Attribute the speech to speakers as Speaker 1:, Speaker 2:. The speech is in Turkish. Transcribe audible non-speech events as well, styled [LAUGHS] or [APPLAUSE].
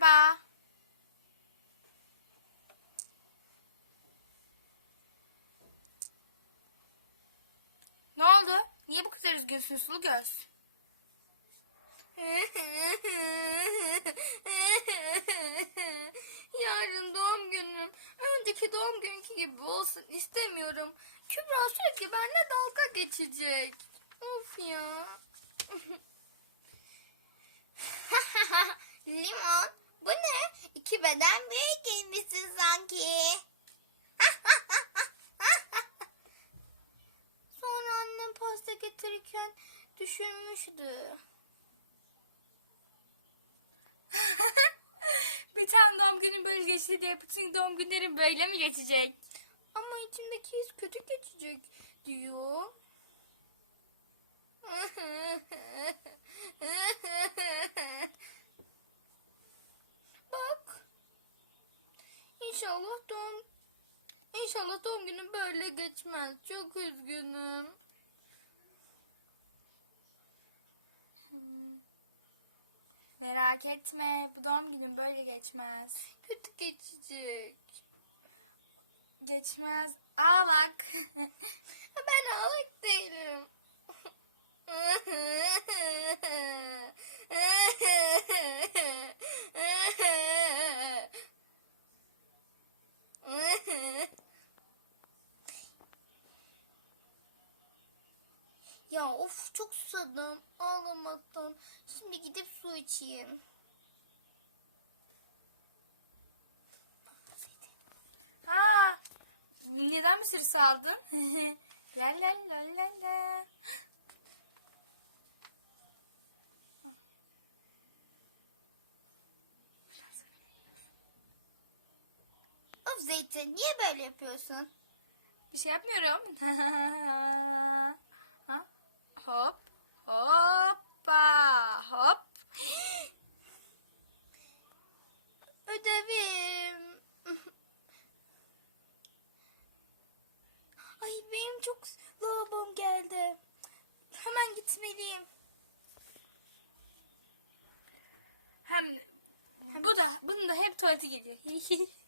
Speaker 1: Merhaba. Ne oldu? Niye bu kadar üzgünsün sulu göz? [LAUGHS]
Speaker 2: Yarın doğum günüm. Önceki doğum günkü gibi olsun istemiyorum. Kübra sürekli benimle dalga geçecek. Of ya. [LAUGHS] Limon bu ne? İki beden büyük giymişsin sanki. [LAUGHS] Sonra annem pasta getirirken düşünmüştü. [LAUGHS]
Speaker 1: Bir tane doğum günün böyle geçti diye bütün doğum günlerin böyle mi geçecek?
Speaker 2: Ama içimdeki his kötü geçecek diyor. [LAUGHS] İnşallah doğum İnşallah doğum günüm böyle geçmez. Çok üzgünüm.
Speaker 1: Merak etme bu doğum günün böyle geçmez.
Speaker 2: Kötü geçecek.
Speaker 1: Geçmez. Ağlak. [LAUGHS]
Speaker 2: Ya of çok susadım ağlamaktan. Şimdi gidip su içeyim.
Speaker 1: Aa, neden mısır saldın? la la la la la.
Speaker 2: Of Zeytin niye böyle yapıyorsun?
Speaker 1: Bir şey yapmıyorum. [LAUGHS] Ha, hop, hoppa, hop. [GASPS]
Speaker 2: Ödevim. [LAUGHS] Ay benim çok lavabom geldi. Hemen gitmeliyim.
Speaker 1: Hem bu da, bunun da hep tuvaleti geliyor. [LAUGHS]